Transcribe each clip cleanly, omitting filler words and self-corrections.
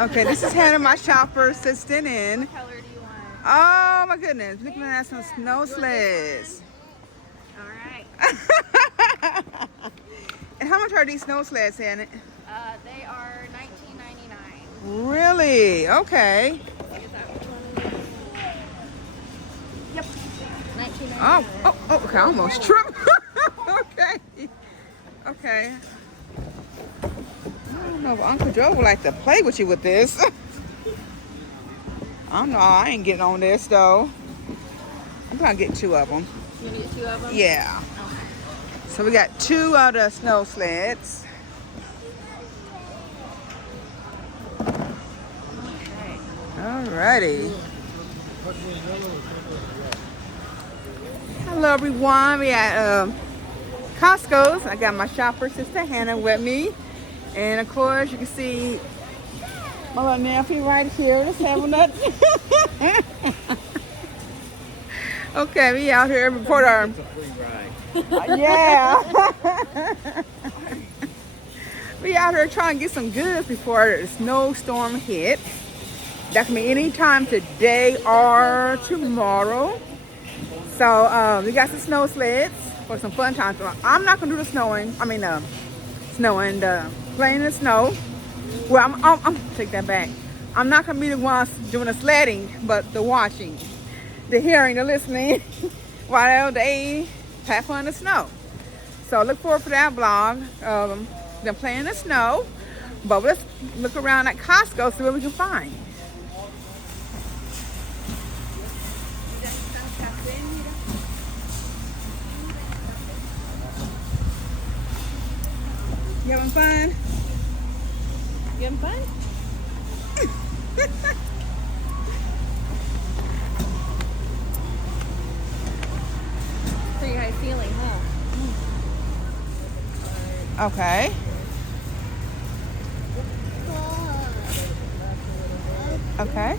Okay, this is Hannah, my shopper assistant, and What color do you want? oh my goodness, looking at some snow sleds. All right. And how much are these snow sleds, Hannah? They are $19.99. Really? Okay. Is that one? Yep. Oh, $19.99. okay, I almost tripped. Okay. Okay. I don't know if Uncle Joe would like to play with you with this. I don't know. I ain't getting on this though. I'm gonna get 2 of them. You gonna get 2 of them? Yeah. Okay. So we got 2 of the snow sleds. Okay. Alrighty. Hello everyone. We at Costco's. I got my shopper sister Hannah with me. And of course you can see my little nephew right here. Just having that. Okay, we out here before our yeah. We out here trying to get some goods before the snowstorm hit. That can be any time today or tomorrow. So we got some snow sleds for some fun times. So I'm not gonna do the snowing. I mean snowing, playing in the snow. Well, I'm take that back. I'm not gonna be the ones doing the sledding, but the watching, the hearing, the listening, while they have fun in the snow. So look forward for that vlog of them playing in the snow. But let's look around at Costco, see what we can find. You having fun? You having fun? Pretty high ceiling, huh? Okay. Okay.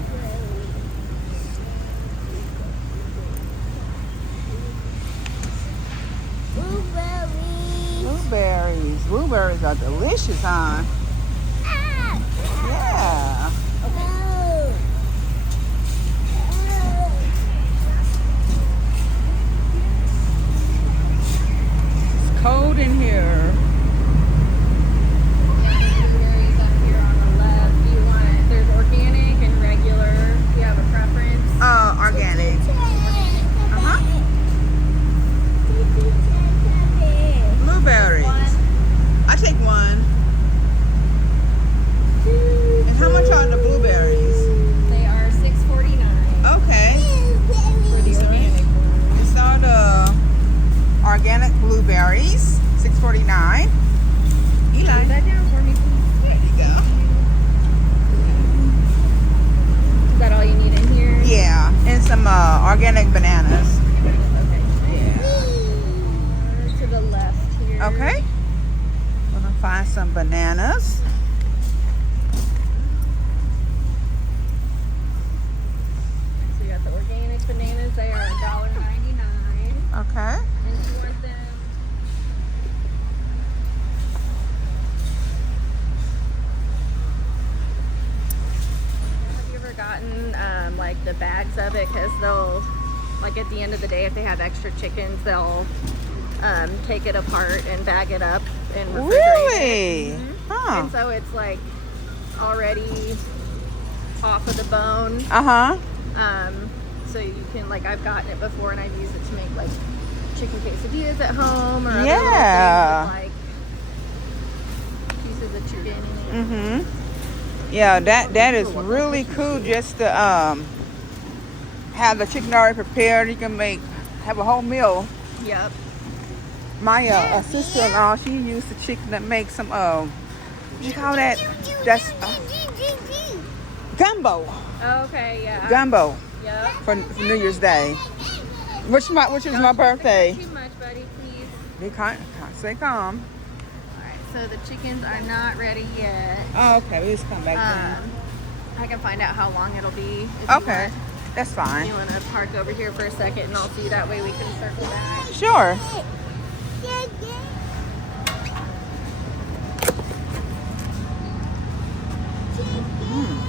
Blueberries. Blueberries are delicious, huh? Yeah. It's cold in here. Blueberries up here on the left. Do you want, there's organic and regular. Do you have a preference? Organic. Uh-huh. Blueberries. I take 1. And how much are the blueberries? They are $6.49 Okay. for the organic ones. These are the organic blueberries. $6.49. Eli. Put that down for me, please. There you go. Is that all you need in here? Yeah. And some organic bananas. Okay. Yeah. To the left here. Okay. Gonna find some bananas. So you got the organic bananas. They are $1.99. Okay. And you want them? Have you ever gotten like the bags of it? Because they'll, like at the end of the day, if they have extra chickens, they'll take it apart and bag it up and refrigerate Really? it. Huh. And so it's like already off of the bone. Uh-huh. So you can, like, I've gotten it before and I've used it to make like chicken quesadillas at home or other Yeah. little things with, like pieces of chicken in it. Mm-hmm. Yeah, that is really cool just to have the chicken already prepared. You can have a whole meal. Yep. My sister-in-law, she used the chicken that makes some what you call that? That's gumbo. Oh, okay, yeah. Gumbo Yep. for New Year's Day. Which is my birthday. Too much, buddy, please. They can't stay calm. Alright, so the chickens are not ready yet. Oh, okay, we just come back I can find out how long it'll be. If then. Okay, that's You fine. want to park over here for a second and I'll see, that way we can circle back. Sure. Mm.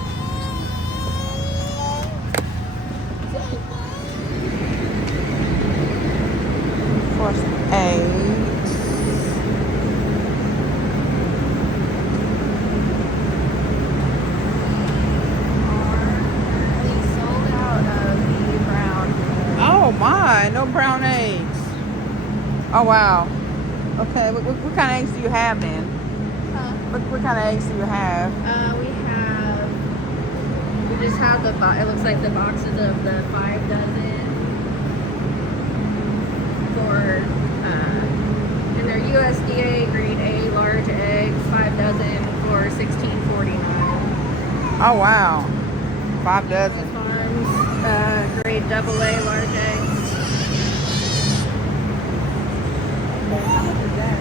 Oh wow. Okay. What kind of eggs do you have then? Huh? What kind of eggs do you have? We just have it looks like the boxes of the 5 dozen for, and they're USDA grade A large eggs, 5 dozen for $16.49. Oh wow. 5 This dozen. one's grade AA large eggs. How much is that?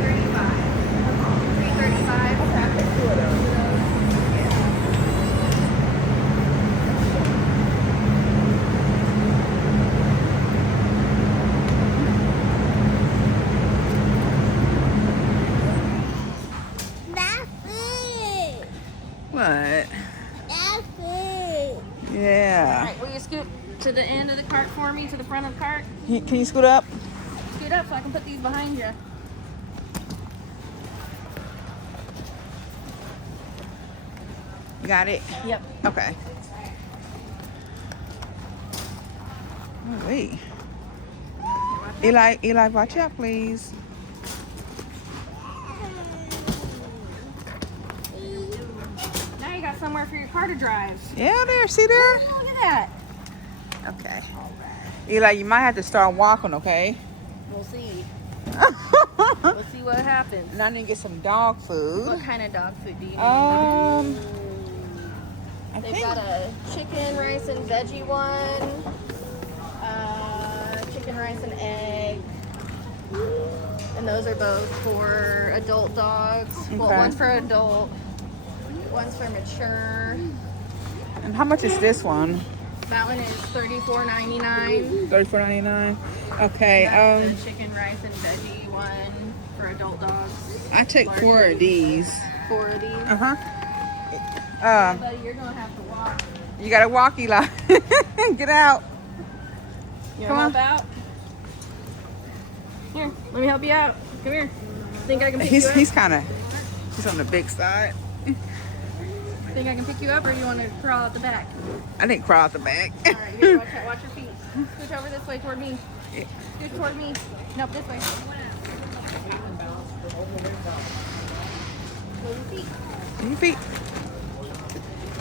$3.35. Okay, I take 2 of those. What? Yeah. Alright, will you scoot to the end of the cart for me, to the front of the cart? Can you scoot up? Scoot up so I can put these behind you. Got it? Yep. Okay. Oh, wait. Eli, watch out, please. Now you got somewhere for your car to drive. Yeah, there. See there? Look at that. Okay. Eli, you might have to start walking, okay? We'll see. We'll see what happens. And I need to get some dog food. What kind of dog food do you need? I They've think. got a chicken, rice, and veggie one. Chicken, rice, and egg. And those are both for adult dogs. Well, Okay. one's for adult, one's for mature. And how much is this one? That one is $34.99. $34.99. Okay. That's the chicken, rice, and veggie one for adult dogs. I took 4 of these. 4 of these. Uh-huh. Buddy, you're gonna have to walk. You gotta walk, Eli. Get out. You Come want on. help out? Here, let me help you out. Come here. Think I can pick you up? He's on the big side. Think I can pick you up, or do you want to crawl out the back? I didn't crawl out the back. All right, here, watch your feet. Scooch over this way toward me. Scoot toward me. Nope, this way. Go your feet. Your feet.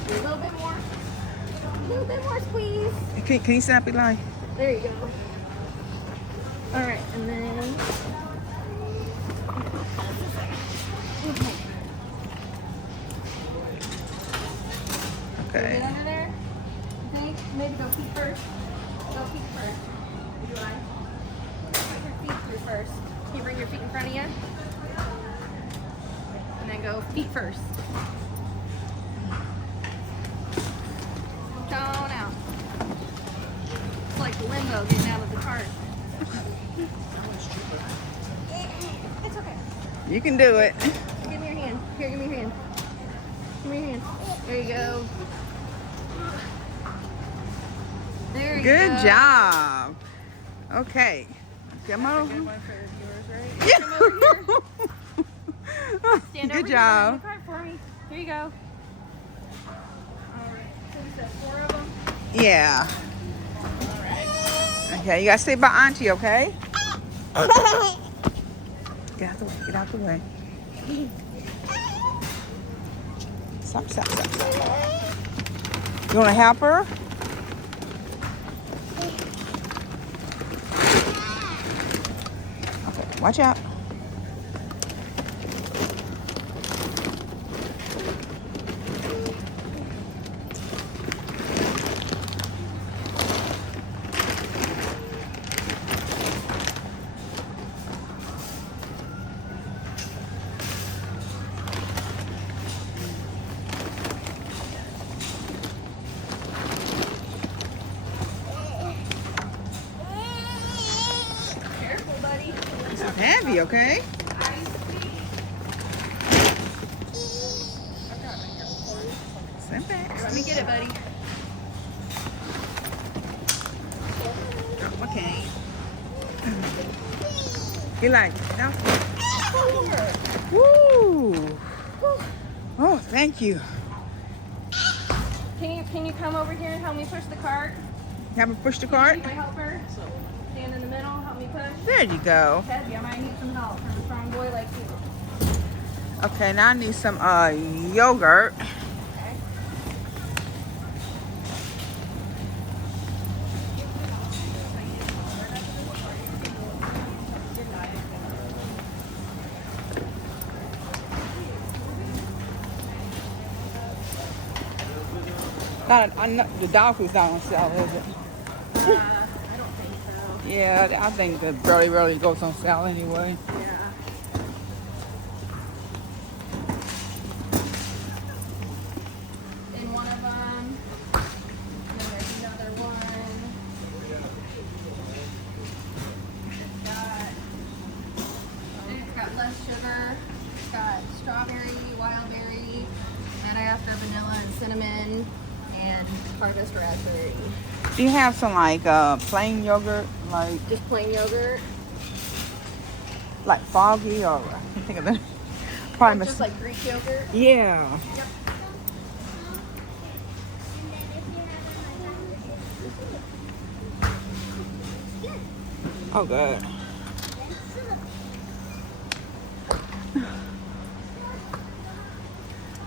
A little bit more. A little bit more squeeze. Can you stand up, Eli? There you go. All right, and then. Okay. Get under there. Okay, maybe go feet first. Go feet first. Do I? Put your feet through first. Can you bring your feet in front of you? And then go feet first. Down out. It's like limbo getting out of the cart. It's okay. You can do it. Give me your hand. Here, give me your hand. Give me your hand. There you go. There you go. Good job. Okay. Come on. Good one for the viewers, right? Come over here. Stand over Good here job. behind the cart for me. Here you go. All right. So we said 4 of them. Yeah. All right. Okay, you gotta stay by Auntie, okay? Get out the way. Get out the way. Stop. You wanna help her? Okay, watch out. Careful, buddy. It's heavy, okay? Stand back. Let me get it, buddy. Okay. Eli, now. Woo! Oh, thank you. Can you come over here and help me push the cart? Have her push the cart? My helper. Stand in the middle, help me push. There you go. Heavy, I might need some help from a strong boy like you. Okay, now I need some yogurt. Okay. Not the dog food's not on sale, is it? I don't think so. Yeah, I think the rarely goes on sale anyway. Yeah. In one of them. And then there's another one. It's got less sugar. It's got strawberry, wild berry, and I asked for vanilla and cinnamon and harvest raspberry. Do you have some like plain yogurt, like Just plain yogurt. foggy or I can't think of that. Probably Just like Greek yogurt. yeah. Yep. Oh, good.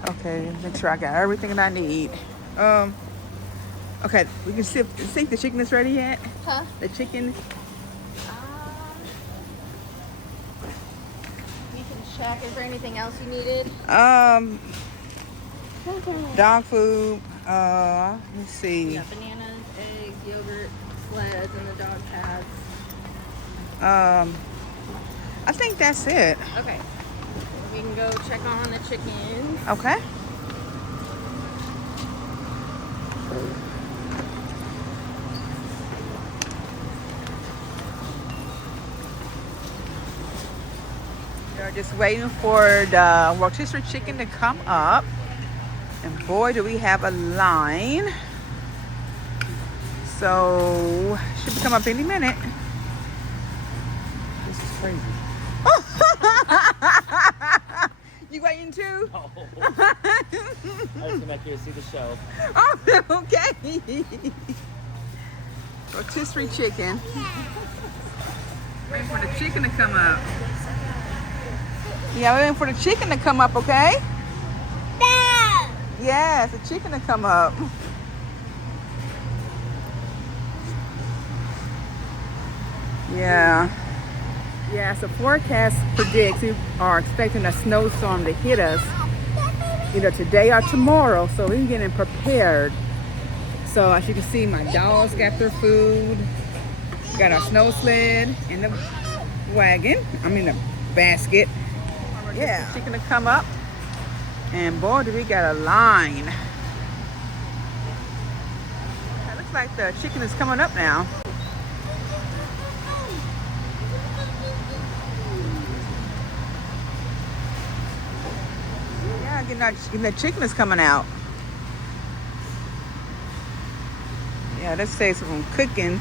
Okay, make sure I got everything that I need. Okay, we can see if the chicken is ready yet. Huh? The chicken. You can check. Is there anything else you needed? Dog food. Let's see. Yeah, bananas, eggs, yogurt, sleds, and the dog pads. I think that's it. Okay. We can go check on the chickens. Okay. We're just waiting for the rotisserie chicken to come up. And boy, do we have a line. So, should come up any minute. This is crazy. You waiting too? No. I just came back here to see the show. Oh, okay. Rotisserie chicken. Waiting for the chicken to come up. Yeah, we're waiting for the chicken to come up, okay? No. Yes, the chicken to come up. Yeah. Yeah, so forecast predicts we are expecting a snowstorm to hit us either today or tomorrow, so we're getting prepared. So as you can see, my dogs got their food. We got our snow sled in the wagon. The basket. Yeah. Chicken to come up. And boy, do we got a line. It looks like the chicken is coming up now. Yeah, getting that chicken is coming out. Yeah, that saves from cooking.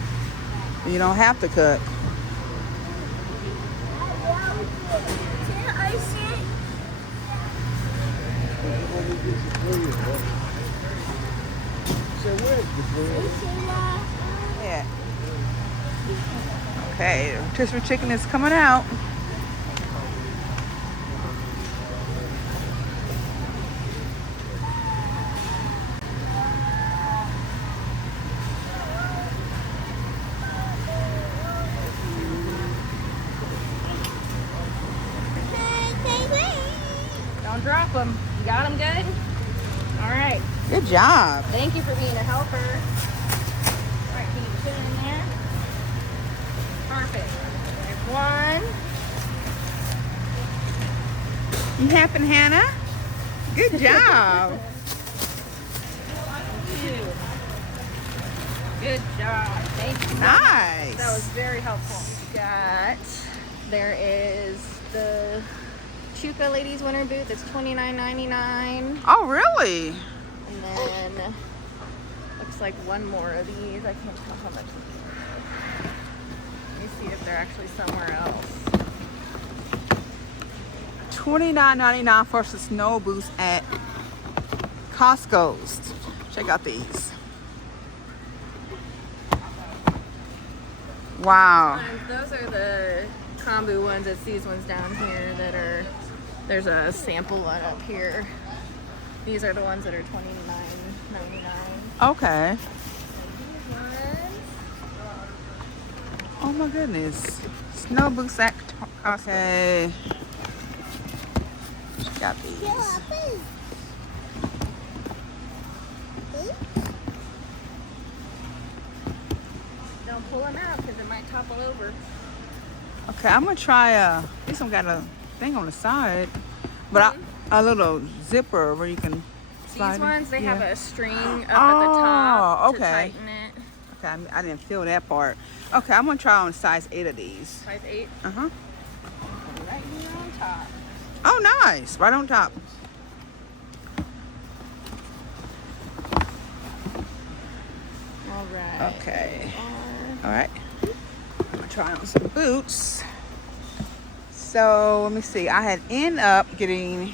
You don't have to cook. Yeah. Okay, rotisserie chicken is coming out. Don't drop them. You got them good? All right. Good job. Thank you for being a helper. All right, can you put it in there? Perfect. There's one. You happen, Hannah? Good job. Two. Good job. Thank you. Nice. That was very helpful. There is the Chuka ladies winter boot that's $29.99. Oh, really? And then looks like one more of these. I can't tell how much these are. Let me see if they're actually somewhere else. $29.99 for some snow boots at Costco's. Check out these. Wow. Those are the kombu ones. It's these ones down here that are. There's a sample one up here. These are the ones that are $29.99. Okay. Oh my goodness. Snow boots at Costco. Okay. Got these. Don't pull them out because it might topple over. Okay, I'm gonna try this one got a thing on the side, but a little zipper where you can slide. These ones, they have a string up at the Oh, top to okay. tighten it. Okay, I didn't feel that part. Okay, I'm gonna try on size 8 of these. Size 8. Uh-huh. Right here on top. Oh, nice. Right on top. All right. Okay. All right. I'm gonna try on some boots. So let me see. I had ended up getting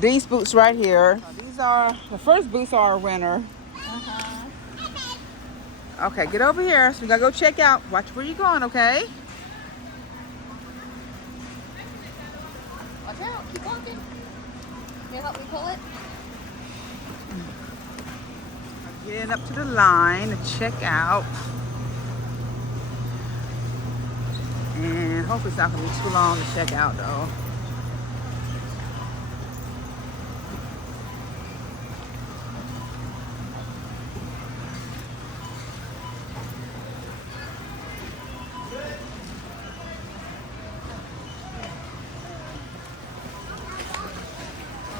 these boots right here. These are the first boots are a winter. Okay, get over here. So we gotta go check out. Watch where you're going, okay? Watch out. Keep walking. Can you help me pull it? Getting up to the line to check out. And hopefully it's not gonna be too long to check out though.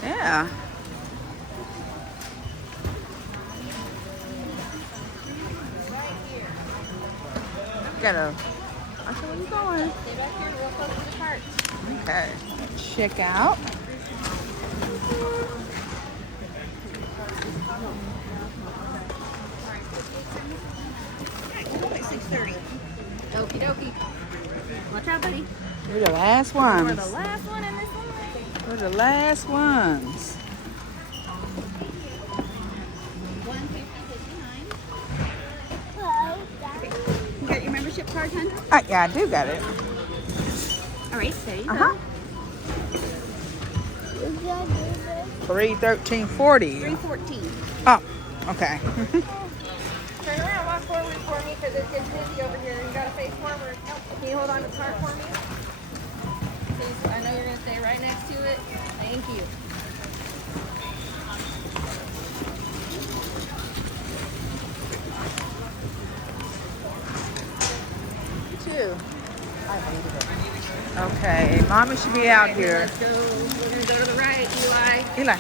Yeah. Gotta. I said, where you going? Stay back here real close to the cart. Okay. Check out. Okie dokie. Watch out, buddy. We're the last We're ones. the last one in this line. We're the last ones. You got your membership card, hon? Yeah, I do got it. All right, there you Uh-huh. go. 313.40. 314. Oh, okay. Turn around, walk forward for me because it's getting busy over here. You got to face forward. Nope. Can you hold on to the cart for me? Please, I know you're going to stay right next to it. Thank you. Two. Okay, mommy should be out here. Let's go. We're going to go to the right, Eli. Eli.